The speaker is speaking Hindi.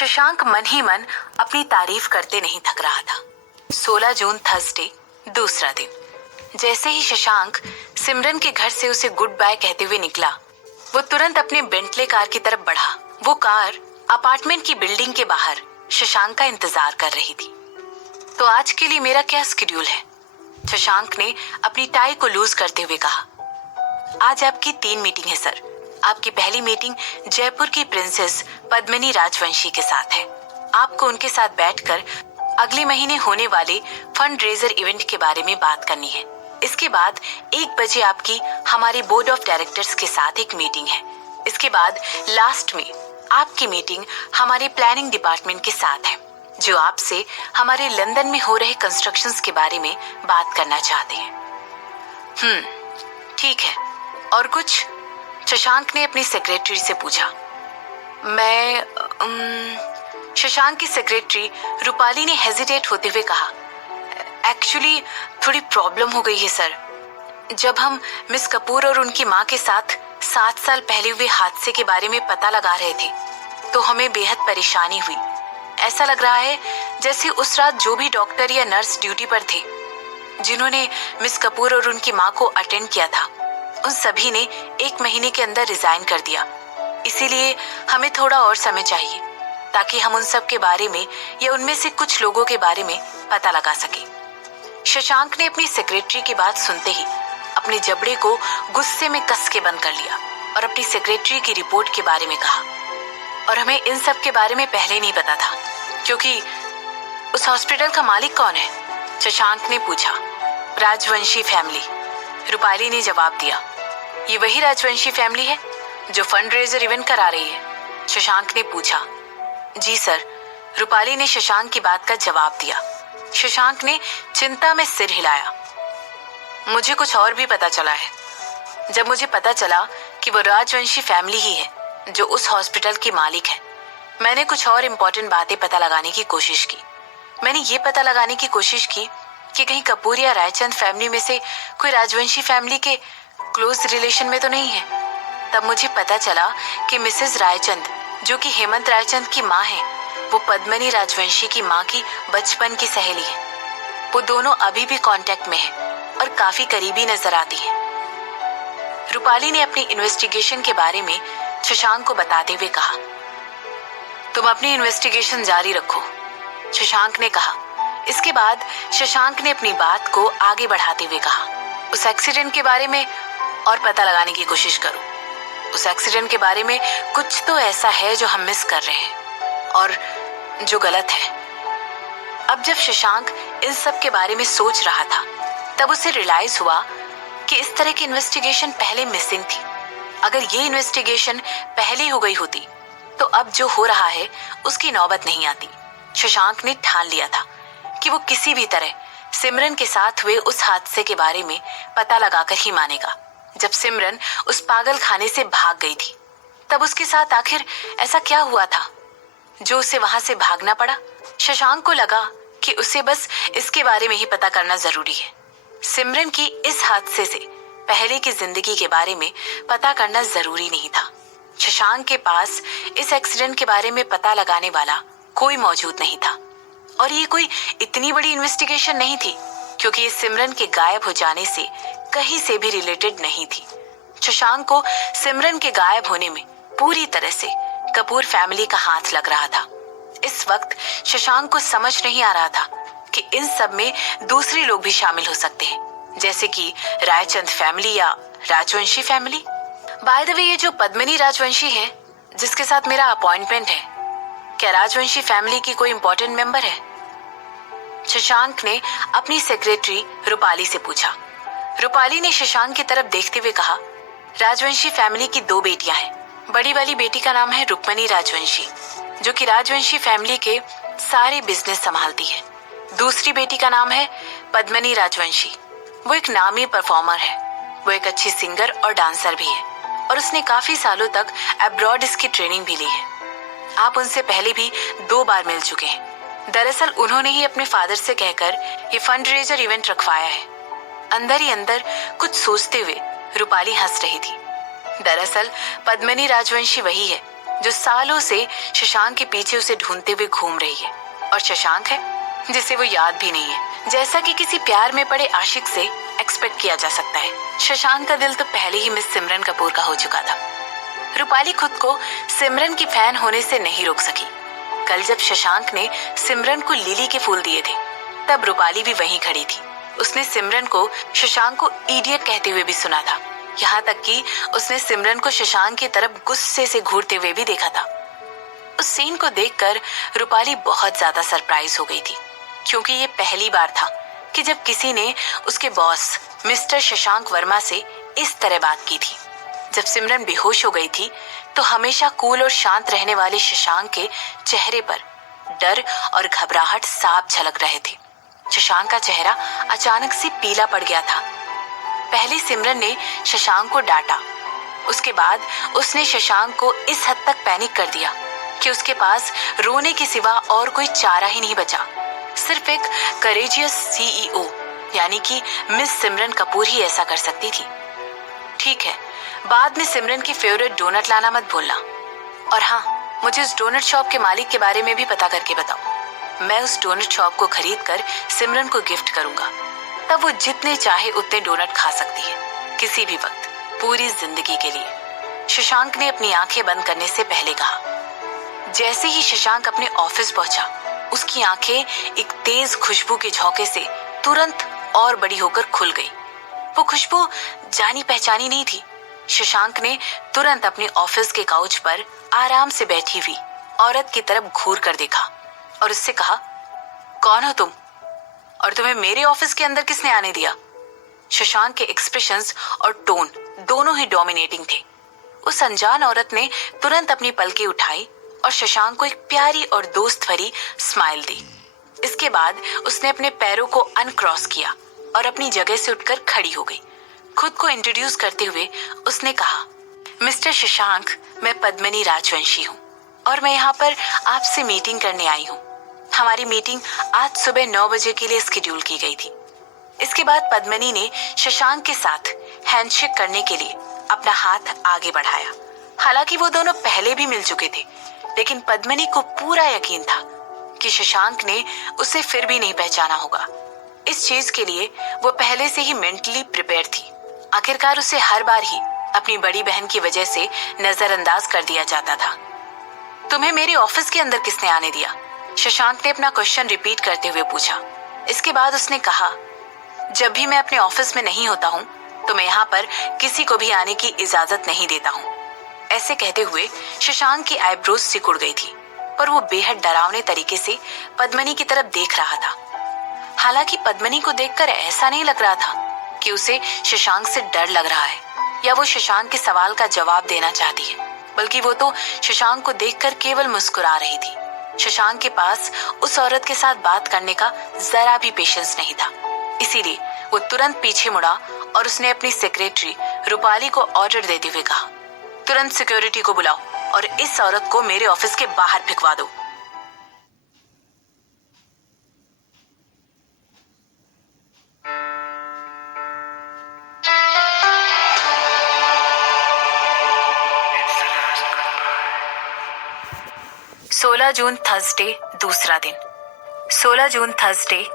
शशांक मन ही मन अपनी तारीफ करते नहीं थक रहा था। 16 जून थर्सडे, दूसरा दिन। जैसे ही शशांक सिमरन के घर से उसे गुड बाय कहते हुए निकला, वो तुरंत अपने बेंटले कार की तरफ बढ़ा। वो कार अपार्टमेंट की बिल्डिंग के बाहर शशांक का इंतजार कर रही थी। तो आज के लिए मेरा क्या शेड्यूल है? शशांक ने अपनी टाई को लूज करते हुए कहा। आज आपकी 3 मीटिंग है सर। आपकी पहली मीटिंग जयपुर की प्रिंसेस पद्मिनी राजवंशी के साथ है। आपको उनके साथ बैठकर अगले महीने होने वाले फंड रेजर इवेंट के बारे में बात करनी है। इसके बाद 1 बजे आपकी हमारे बोर्ड ऑफ डायरेक्टर्स के साथ एक मीटिंग है। इसके बाद लास्ट में आपकी मीटिंग हमारे प्लानिंग डिपार्टमेंट के साथ है, जो आपसे हमारे लंदन में हो रहे कंस्ट्रक्शंस के बारे में बात करना चाहते हैं। ठीक है, और कुछ? शशांक ने अपनी सेक्रेटरी से पूछा। शशांक की सेक्रेटरी रूपाली ने हेजिटेट होते हुए कहा, एक्चुअली थोड़ी प्रॉब्लम हो गई है सर। जब हम मिस कपूर और उनकी माँ के साथ 7 साल पहले हुए हादसे के बारे में पता लगा रहे थे, तो हमें बेहद परेशानी हुई। ऐसा लग रहा है जैसे उस रात जो भी डॉक्टर या नर्स ड्यूटी पर थे, जिन्होंने मिस कपूर और उनकी माँ को अटेंड किया था, उन सभी ने 1 महीने के अंदर रिजाइन कर दिया। इसीलिए हमें थोड़ा और समय चाहिए, ताकि हम उन सब के बारे में या उनमें से कुछ लोगों के बारे में पता लगा सके। शशांक ने अपनी सेक्रेटरी की बात सुनते ही अपने जबड़े को गुस्से में कस के बंद कर लिया और अपनी सेक्रेटरी की रिपोर्ट के बारे में कहा। और हमें इन सब के बारे में पहले नहीं पता था, क्योंकि उस हॉस्पिटल का मालिक कौन है? शशांक ने पूछा। राजवंशी फैमिली, रूपाली ने जवाब दिया। ये वही राजवंशी फैमिली है जो फंड रेजर इवेंट करा रही है? शशांक ने पूछा। जी सर, रूपाली ने शशांक की बात का जवाब दिया। शशांक ने चिंता में सिर हिलाया। मुझे कुछ और भी पता चला है। जब मुझे पता चला कि वो राजवंशी फैमिली ही है जो उस हॉस्पिटल की मालिक है, मैंने कुछ और इम्पोर्टेंट बातें पता लगाने की कोशिश की। मैंने ये पता लगाने की कोशिश की कि कहीं कपूर या रायचंद फैमिली में से कोई राजवंशी फैमिली के क्लोज रिलेशन में तो नहीं है। तब मुझे पता चला कि मिसेस रायचंद, जो कि हेमंत रायचंद की माँ है, वो पद्मिनी राजवंशी की माँ की बचपन की सहेली है। वो दोनों अभी भी कांटेक्ट में है और काफी करीबी नजर आती है। रूपाली ने अपनी इन्वेस्टिगेशन के बारे में शशांक को बताते हुए कहा। तुम अपनी इन्वेस्टिगेशन जारी रखो, शशांक ने कहा। इसके बाद शशांक ने अपनी बात को आगे बढ़ाते हुए कहा, उस एक्सीडेंट के बारे में और पता लगाने की कोशिश करो। उस एक्सीडेंट के बारे में कुछ तो ऐसा है जो हम मिस कर रहे हैं और जो गलत है। अब जब शशांक इन सब के बारे में सोच रहा था, तब उसे रियलाइज हुआ कि इस तरह की इन्वेस्टिगेशन पहले मिसिंग थी। अगर ये इन्वेस्टिगेशन पहले हो गई होती, तो अब जो हो रहा है उसकी नौबत नहीं आती। शशांक ने ठान लिया था कि वो किसी भी तरह सिमरन के साथ हुए उस हादसे के बारे में पता लगाकर ही मानेगा। जब सिमरन उस पागल खाने से भाग गई थी, तब उसके साथ आखिर ऐसा क्या हुआ था जो उसे वहां से भागना पड़ा? शशांक को लगा कि उसे बस इसके बारे में ही पता करना जरूरी है। सिमरन की इस हादसे से पहले की जिंदगी के बारे में पता करना जरूरी नहीं था। शशांक के पास इस एक्सीडेंट के बारे में पता लगाने वाला कोई मौजूद नहीं था। और ये कोई इतनी बड़ी इन्वेस्टिगेशन नहीं थी, क्योंकि ये सिमरन के गायब हो जाने से कहीं से भी रिलेटेड नहीं थी। शशांक को सिमरन के गायब होने में पूरी तरह से कपूर फैमिली का हाथ लग रहा था। इस वक्त शशांक को समझ नहीं आ रहा था कि इन सब में दूसरे लोग भी शामिल हो सकते हैं, जैसे कि रायचंद फैमिली या Rajvanshi family. By the way, ये जो पद्मिनी राजवंशी है जिसके साथ मेरा अपॉइंटमेंट है, क्या राजवंशी फैमिली की कोई इंपॉर्टेंट मेंबर है? शशांक ने अपनी सेक्रेटरी रूपाली से पूछा। रूपाली ने शशांक की तरफ देखते हुए कहा, राजवंशी फैमिली की 2 बेटियां हैं। बड़ी वाली बेटी का नाम है रुक्मणी राजवंशी, जो कि राजवंशी फैमिली के सारे बिजनेस संभालती है। दूसरी बेटी का नाम है पद्मिनी राजवंशी। वो एक नामी परफॉर्मर है। वो एक अच्छी सिंगर और डांसर भी है, और उसने काफी सालों तक अब्रॉड इसकी ट्रेनिंग भी ली है। आप उनसे पहले भी 2 बार मिल चुके हैं। दरअसल उन्होंने ही अपने फादर से कहकर ये फंड रेजर इवेंट रखवाया है। अंदर ही अंदर कुछ सोचते हुए रूपाली हंस रही थी। दरअसल पद्मिनी राजवंशी वही है जो सालों से शशांक के पीछे उसे ढूंढते हुए घूम रही है, और शशांक है जिसे वो याद भी नहीं है, जैसा कि किसी प्यार में पड़े आशिक से एक्सपेक्ट किया जा सकता है। शशांक का दिल तो पहले ही मिस सिमरन कपूर का हो चुका था। रूपाली खुद को सिमरन की फैन होने से नहीं रोक सकी। कल जब शशांक ने सिमरन को लिली के फूल दिए थे, तब रूपाली भी वहीं खड़ी थी। उसने सिमरन को शशांक को इडियट कहते हुए भी सुना था। यहाँ तक कि उसने सिमरन को शशांक की तरफ गुस्से से घूरते हुए भी देखा था। उस सीन को देखकर रूपाली बहुत ज्यादा सरप्राइज हो गई थी, क्योंकि ये पहली बार था कि जब किसी ने उसके बॉस मिस्टर शशांक वर्मा से इस तरह बात की थी। जब सिमरन बेहोश हो गई थी, तो हमेशा कूल और शांत रहने वाले शशांक के चेहरे पर डर और घबराहट साफ झलक रहे थे। शशांक का चेहरा अचानक से पीला पड़ गया था। पहले सिमरन ने शशांक को डांटा, उसके बाद उसने शशांक को इस हद तक पैनिक कर दिया कि उसके पास रोने के सिवा और कोई चारा ही नहीं बचा। सिर्फ एक करेजियस सीईओ यानी कि मिस सिमरन कपूर ही ऐसा कर सकती थी। ठीक है, बाद में सिमरन की फेवरेट डोनट लाना मत भूलना। और हाँ, मुझे उस डोनट शॉप के मालिक के बारे में भी पता करके बताओ। मैं उस डोनट शॉप को खरीद कर सिमरन को गिफ्ट करूंगा, तब वो जितने चाहे उतने डोनट खा सकती है, किसी भी वक्त, पूरी जिंदगी के लिए। शशांक ने अपनी आंखें बंद करने से पहले कहा। जैसे ही शशांक अपने ऑफिस पहुंचा, उसकी आंखें एक तेज खुशबू के झोंके से तुरंत और बड़ी होकर खुल गई। वो खुशबू जानी पहचानी नहीं थी। शशांक ने तुरंत अपने ऑफिस के काउच पर आराम से बैठी हुई औरत की तरफ घूर कर देखा और उससे कहा, कौन हो तुम, और तुम्हें मेरे ऑफिस के अंदर किसने आने दिया? शशांक के एक्सप्रेशंस और टोन दोनों ही डोमिनेटिंग थे। उस अनजान औरत ने तुरंत अपनी पलकें उठाई और शशांक को एक प्यारी और दोस्त भरी स्माइल दी। इसके बाद उसने अपने पैरों को अनक्रॉस किया और अपनी जगह से उठकर खड़ी हो गई। खुद को इंट्रोड्यूस करते हुए उसने कहा, मिस्टर शशांक, मैं पद्मिनी राजवंशी हूँ और मैं यहाँ पर आपसे मीटिंग करने आई हूँ। हमारी मीटिंग आज सुबह 9 बजे के लिए शेड्यूल की गई थी। इसके बाद पद्मिनी ने शशांक के साथ हैंडशेक करने के लिए अपना हाथ आगे बढ़ाया। हालांकि वो दोनों पहले भी मिल चुके थे, लेकिन पद्मिनी को पूरा यकीन था कि शशांक ने उसे फिर भी नहीं पहचाना होगा। इस चीज के लिए वो पहले से ही मेंटली प्रिपेयर थी। आखिरकार उसे हर बार ही अपनी बड़ी बहन की वजह से नजरअंदाज कर दिया जाता था। तुम्हें मेरे ऑफिस के अंदर किसने आने दिया? शशांक ने अपना क्वेश्चन रिपीट करते हुए पूछा। इसके बाद उसने कहा, जब भी मैं अपने ऑफिस में नहीं होता हूँ तो मैं यहाँ पर किसी को भी आने की इजाजत नहीं देता हूँ। ऐसे कहते हुए शशांक की आईब्रोज सिकुड़ गई थी, पर वो बेहद डरावने तरीके से पद्मिनी की तरफ देख रहा था। हालांकि पद्मिनी को देखकर ऐसा नहीं लग रहा था कि उसे शशांक से डर लग रहा है या वो शशांक के सवाल का जवाब देना चाहती है, बल्कि वो तो शशांक को देखकर केवल मुस्कुरा रही थी। शशांक के पास उस औरत के साथ बात करने का जरा भी पेशेंस नहीं था, इसीलिए वो तुरंत पीछे मुड़ा और उसने अपनी सेक्रेटरी रूपाली को ऑर्डर देते हुए कहा, तुरंत सिक्योरिटी को बुलाओ और इस औरत को मेरे ऑफिस के बाहर फेंकवा दो। सोलह जून थर्सडे, दूसरा दिन। 16 जून थर्सडे